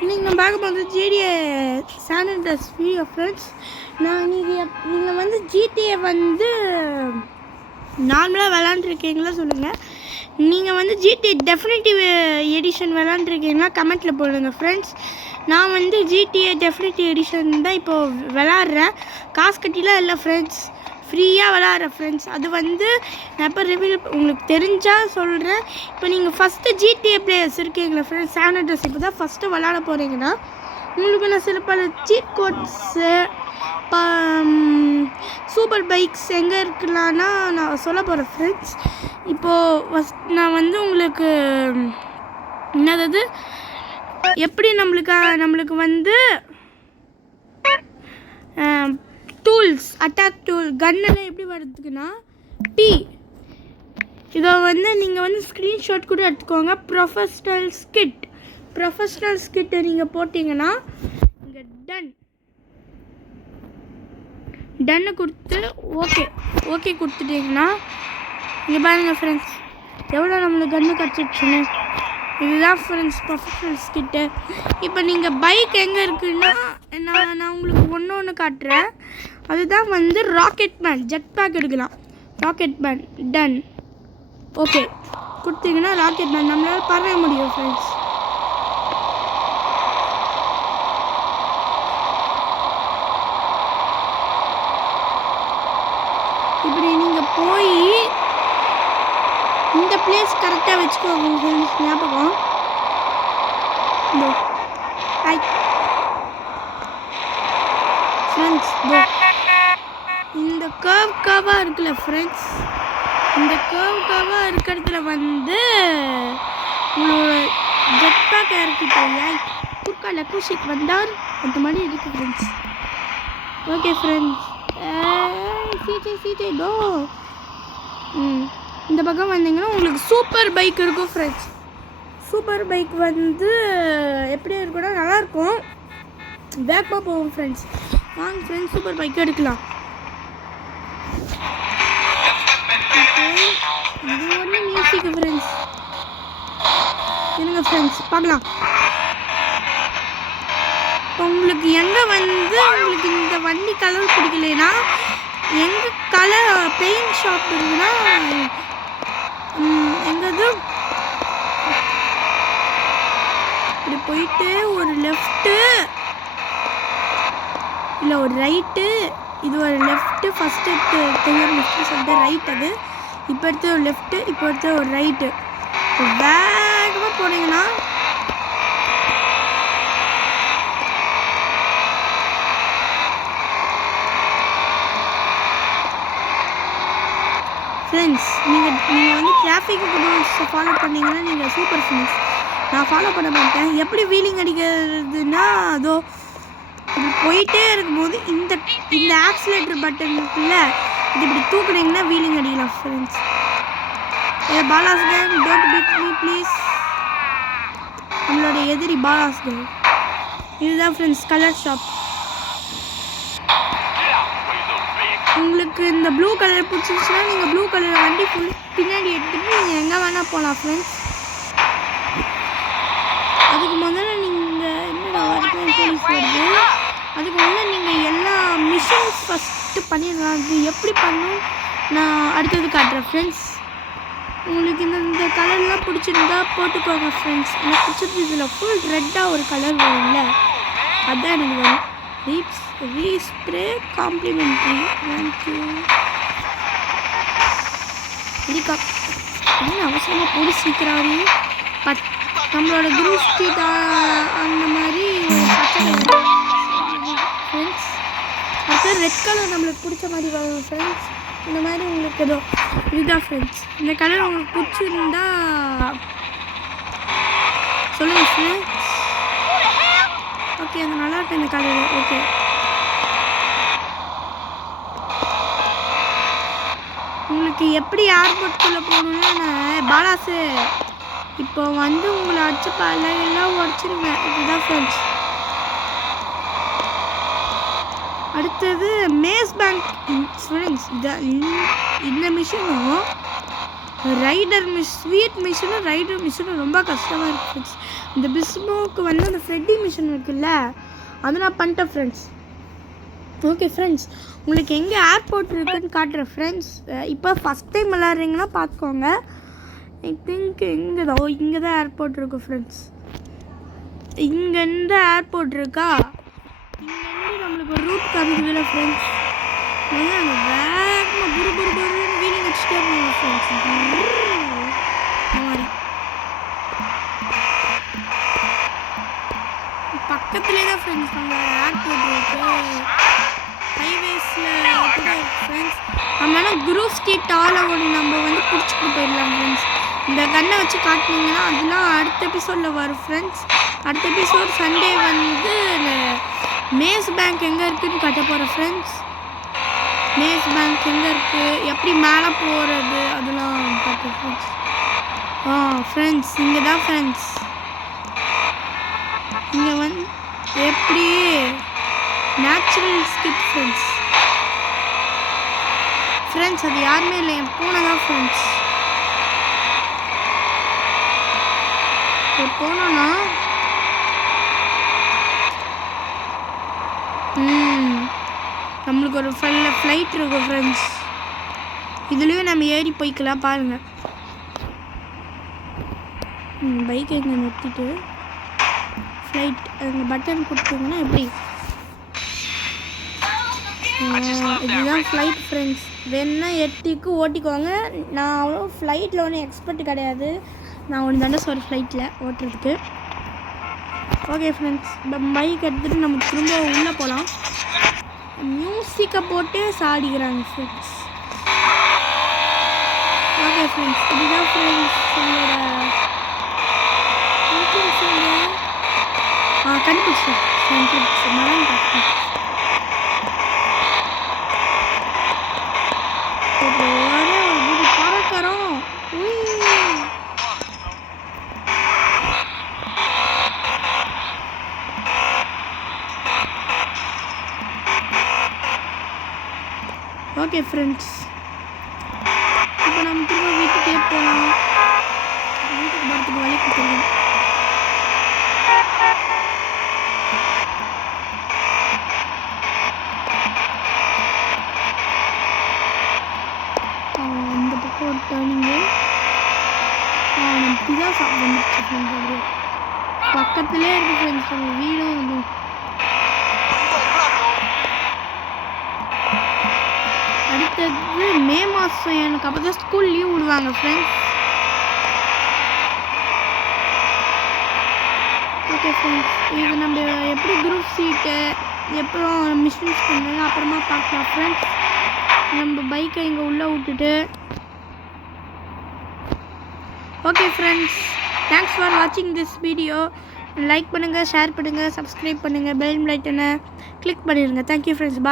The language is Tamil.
இன்றைக்கி நம்ம பார்க்க போகிறது GTA San Andreas video friends. நீங்கள் வந்து ஜிடிஏ வந்து நார்மலாக விளாண்டுருக்கீங்களா சொல்லுங்கள். நீங்கள் வந்து ஜிடிஏ டெஃபினிட்டிவ் எடிஷன் விளாண்டுருக்கீங்களா கமெண்ட்டில் போடுங்க ஃப்ரெண்ட்ஸ். நான் வந்து ஜிடிஏ டெஃபினிட்டிவ் எடிஷன் தான் இப்போது விளாட்றேன். காசு கட்டிலாம் இல்லை ஃப்ரெண்ட்ஸ், ஃப்ரீயாக விளாட்றேன் ஃப்ரெண்ட்ஸ். அது வந்து நான் எப்போ ரிவ்யூ உங்களுக்கு தெரிஞ்சால் சொல்கிறேன். இப்போ நீங்கள் ஃபஸ்ட்டு ஜிடிஏ பிளேயர்ஸ் இருக்கீங்களா ஃப்ரெண்ட்ஸ், சான் அண்ட்ரியாஸ் இப்போ தான் ஃபஸ்ட்டு விளாட போகிறீங்கன்னா உங்களுக்கு நான் சில பல சீட் கோட்ஸு சூப்பர் பைக்ஸ் எங்கே இருக்கலான்னா நான் சொல்ல போகிறேன் ஃப்ரெண்ட்ஸ். இப்போது நான் வந்து உங்களுக்கு என்னது எப்படி நம்மளுக்கு வந்து டூல்ஸ், அட்டாக் டூல், கன்னெல்லாம் எப்படி வர்றதுக்குன்னா இதை வந்து நீங்கள் வந்து ஸ்க்ரீன்ஷாட் கூட எடுத்துக்கோங்க. ப்ரொஃபஷ்னல் ஸ்கிட்டை நீங்கள் போட்டிங்கன்னா இங்கே டன்னு கொடுத்து ஓகே கொடுத்துட்டிங்கன்னா இங்கே பாருங்கள் ஃப்ரெண்ட்ஸ் எவ்வளோ நம்மளுக்கு கன்று கிடச்சிடுச்சுன்னு. இதுதான் ஃப்ரெண்ட்ஸ் ப்ரொஃபஷ்னல் ஸ்கிட்டு. இப்போ நீங்கள் பைக் எங்கே இருக்குன்னா நான் உங்களுக்கு ஒன்று காட்டுறேன். அதுதான் வந்து ராக்கெட் மேன். ஜெட் பேக் எடுக்கலாம். ராக்கெட் மேன் டன் ஓகே கொடுத்தீங்கன்னா ராக்கெட் மேன் நம்மளால் பறக்க முடியும் ஃப்ரெண்ட்ஸ். இப்படி நீங்கள் போய் இந்த பிளேஸ் கரெக்டாக வச்சுக்கோங்க ஃப்ரெண்ட்ஸ், ஞாபகம். ஃப்ரெண்ட்ஸ் இந்த கர்வாக இருக்குல்ல ஃப்ரெண்ட்ஸ், இந்த கர்வாக இருக்கிறதுல வந்து உங்களோட ஜெட் பேக் இறக்கிட்டு குறுக்கால கூசிக்கு வந்தார் அந்த மாதிரி இருக்குது ஃப்ரெண்ட்ஸ். ஓகே ஃப்ரெண்ட்ஸ், சீட்டே டோ இந்த பக்கம் வந்தீங்கன்னா உங்களுக்கு சூப்பர் பைக் இருக்கும் ஃப்ரெண்ட்ஸ். சூப்பர் பைக் வந்து எப்படி இருக்குன்னா நல்லாயிருக்கும், வேகமாக போகும் ஃப்ரெண்ட்ஸ். வாங்க ஃப்ரெண்ட்ஸ் சூப்பர் பைக் எடுக்கலாம். இது ஒன்று மியூசிக் ஃப்ரெண்ட்ஸ், என்னங்க ஃப்ரெண்ட்ஸ் பார்க்கலாம். உங்களுக்கு எங்கே வந்து உங்களுக்கு இந்த வண்டி கலர் பிடிக்கலைன்னா எங்கே கலர் பெயிண்ட் ஷாப் இருக்குன்னா எங்கது இப்படி போயிட்டு ஒரு லெஃப்ட்டு இல்லை ஒரு ரைட்டு, இது ஒரு லெஃப்ட்டு ஃபஸ்ட்டு தெரியும் லெஃப்ட்டு சொல்லிட்டு ரைட். அது இப்போ எடுத்து ஒரு லெஃப்ட்டு, இப்போ எடுத்து ஒரு ரைட்டு. வேகமாக போனீங்கன்னா ஃப்ரெண்ட்ஸ் நீங்கள் வந்து டிராஃபிக் ரூல்ஸை ஃபாலோ பண்ணிங்கன்னா நீங்கள் சூப்பர் ஃப்ரெண்ட்ஸ். நான் ஃபாலோ பண்ண மாட்டேன். எப்படி வீலிங் அடிக்கிறதுனா அதோ இப்படி போயிட்டே இருக்கும்போது இந்த ஆக்சிலேட்டர் பட்டன் இருக்குல்ல, இது இப்படி தூக்குனீங்கன்னா வீலிங் அடிக்கலாம் friends. Ballas gang don't beat me please. நம்மளோட எதிரி பாலாஸ் கேம். இதுதான் ஃப்ரெண்ட்ஸ் கலர் ஷாப். உங்களுக்கு இந்த ப்ளூ கலர் பிடிச்சிருச்சுன்னா நீங்கள் ப்ளூ கலர் வண்டி ஃபுல் பின்னாடி எடுத்துகிட்டு நீங்கள் எங்கே வேணால் போகலாம் ஃப்ரெண்ட்ஸ். அதுக்கு முதல்ல நீங்கள் என்னடா வரைக்கும் போலீஸ் வருது, அதுக்கு முதல்ல நீங்கள் எல்லா மிஷன்ஸ் ஃபஸ்ட்டு பண்ணிடலாம். அது எப்படி பண்ணணும் நான் அடுத்தது காட்டுறேன் ஃப்ரெண்ட்ஸ். உங்களுக்கு இந்த கலர்லாம் பிடிச்சிருந்தா போட்டுக்கோங்க ஃப்ரெண்ட்ஸ். எனக்கு பிடிச்சது இதில் ஃபுல் ரெட்டாக ஒரு கலர் வரும்ல, அதுதான் எனக்கு வரும். ரீஸ்ப்ரே காம்ப்ளிமெண்ட்ரி தேங்க்யூ. என்ன அவசரமாக போடி சீக்கிரம் நம்மளோட குரூப் ஸ்ட்ரீட் அந்த மாதிரி ஒரு பச்சை கலர் ஃப்ரெண்ட்ஸ். அப்புறம் ரெட் கலர் நம்மளுக்கு பிடிச்ச மாதிரி வரும் ஃப்ரெண்ட்ஸ். இந்த மாதிரி உங்களுக்கு ஏதோ இதுதான் ஃப்ரெண்ட்ஸ். இந்த கலர் உங்களுக்கு பிடிச்சிருந்தா சொல்லுங்கள் ஃப்ரெண்ட்ஸ். ஓகே, அது நல்லா இருக்கு இந்த கலர். ஓகே, உங்களுக்கு எப்படி ஏர்போர்ட்டுக்குள்ளே போகணுன்னா நான் பாலாஸு இப்போ வந்து உங்களை அடிச்சு எல்லாம் உடச்சிருவேன். இதுதான் ஃப்ரெண்ட்ஸ். அடுத்தது மேஸ் பேங்க் ஃப்ரெண்ட்ஸ். இந்த மிஷினும் ஸ்வீட் மிஷினும் ரைடர் மிஷினும் ரொம்ப கஷ்டமாக இருக்குது ஃப்ரெண்ட்ஸ். இந்த பிஸ்மோக்கு வந்து அந்த ஃப்ரெட்டி மிஷின் இருக்குல்ல, அது நான் பண்ணிட்டேன் ஃப்ரெண்ட்ஸ். ஓகே ஃப்ரெண்ட்ஸ், உங்களுக்கு எங்கே ஏர்போர்ட் இருக்குதுன்னு காட்டுறேன் ஃப்ரெண்ட்ஸ். இப்போ ஃபஸ்ட் டைம் விளாட்றீங்கன்னா பார்த்துக்கோங்க. ஐ திங்க் இங்கே தான் ஏர்போர்ட் இருக்கும் ஃப்ரெண்ட்ஸ். இங்கேருந்து ஏர்போர்ட் இருக்கா, இங்கேருந்து நம்மளுக்கு ஒரு ரூட் காமிக்குதுல்ல ஃப்ரெண்ட்ஸ். அங்கே வேகமாக புரு வீலிங் வச்சுட்டே இருப்பாங்க ஃப்ரெண்ட்ஸ். இந்த மாதிரி பக்கத்துலேயே தான் ஃப்ரெண்ட்ஸ் நம்ம ஏர்போர்ட் இருக்குது. ஹைவேஸில் கூட ஃப்ரெண்ட்ஸ். நம்ம ஆனால் குரூப் ஸ்ட்ரீட் ஆல் ஒன்று நம்ம வந்து பிடிச்சிட்டு போயிடலாம் ஃப்ரெண்ட்ஸ். இந்த கன்னை வச்சு காட்டினீங்கன்னா அதெல்லாம் அடுத்த எபிசோடில் வரும் ஃப்ரெண்ட்ஸ். அடுத்த எபிசோட் சண்டே வந்து மேஸ் பேங்க் எங்கே இருக்குதுன்னு காட்ட போகிறேன் ஃப்ரெண்ட்ஸ். மேஸ் பேங்க் எங்கே இருக்குது, எப்படி மேலே போகிறது, அதெல்லாம் காட்டுறேன் ஃப்ரெண்ட்ஸ். ஃப்ரெண்ட்ஸ் இங்கே தான் ஃப்ரெண்ட்ஸ். இங்கே வந்து எப்படி நேச்சுரல் ஸ்கிட் ஃப்ரெண்ட்ஸ். அது யாருமே இல்லை, என் பூனை தான் ஃப்ரெண்ட்ஸ். போனோன்னா நம்மளுக்கு ஒரு ஃப்ளைட் இருக்கும் ஃப்ரெண்ட்ஸ். இதுலேயும் நம்ம ஏறி போய்க்கலாம் பாருங்கள். பைக்கை இங்கே நிறுத்திட்டு ஃப்ளைட் அந்த பட்டன் கொடுத்தீங்கன்னா எப்படி இதுதான் ஃப்ளைட் ஃப்ரெண்ட்ஸ். வேணுன்னா எட்டிக்கு ஓட்டிக்குவாங்க. நான் அவ்வளோ ஃப்ளைட்டில் ஒன்றும் எக்ஸ்பர்ட் கிடையாது. நான் ஒன்று தானே ஒரு ஃப்ளைட்டில் ஓட்டுறதுக்கு. ஓகே ஃப்ரெண்ட்ஸ், பைக் எடுத்துகிட்டு நம்ம திரும்ப உள்ளே போகலாம். மியூசிக்கை போட்டு சாடிக்கிறாங்க ஃப்ரெண்ட்ஸ். ஓகே ஃப்ரெண்ட்ஸ், இதுதான் ஃப்ரெண்ட்ஸ் உங்களோட கண்டுபிடிச்சேன். மரம் பார்த்து பறக்கிறோம். ஓகே ஃப்ரெண்ட்ஸ், இப்போ நம்ம திரும்ப வீட்டுக்கே போகலாம். வீட்டுக்கு போகிறதுக்கு வழி கொடுத்துருங்க. இந்த பக்கம் ஒரு டர்னிங்கு. நம்ம பிஸா சாப்பிட்டு ஃப்ரெண்ட்ஸ். பக்கத்துலேயே இருக்குது ஃப்ரெண்ட்ஸ் நம்ம வீடும். வந்து அடுத்தது மே மாதம் எனக்கு அப்போ தான் ஸ்கூல் லீவ் விடுவாங்க ஃப்ரெண்ட்ஸ். ஓகே ஃப்ரெண்ட்ஸ், இது நம்ம எப்படி குரூப் சீட்டு எப்பறம் மிஷின்ஸ் பண்ணாங்க அப்புறமா பார்க்கலாம் ஃப்ரெண்ட்ஸ். நம்ம பைக்கை இங்கே உள்ளே விட்டுட்டு ஓகே ஃப்ரெண்ட்ஸ், தேங்க்ஸ் ஃபார் வாட்சிங் திஸ் வீடியோ. லைக் பண்ணுங்கள், ஷேர் பண்ணுங்கள், சப்ஸ்கிரைப் பண்ணுங்கள், பெல் பட்டனை கிளிக் பண்ணிடுங்க. Thank you friends. பாய்.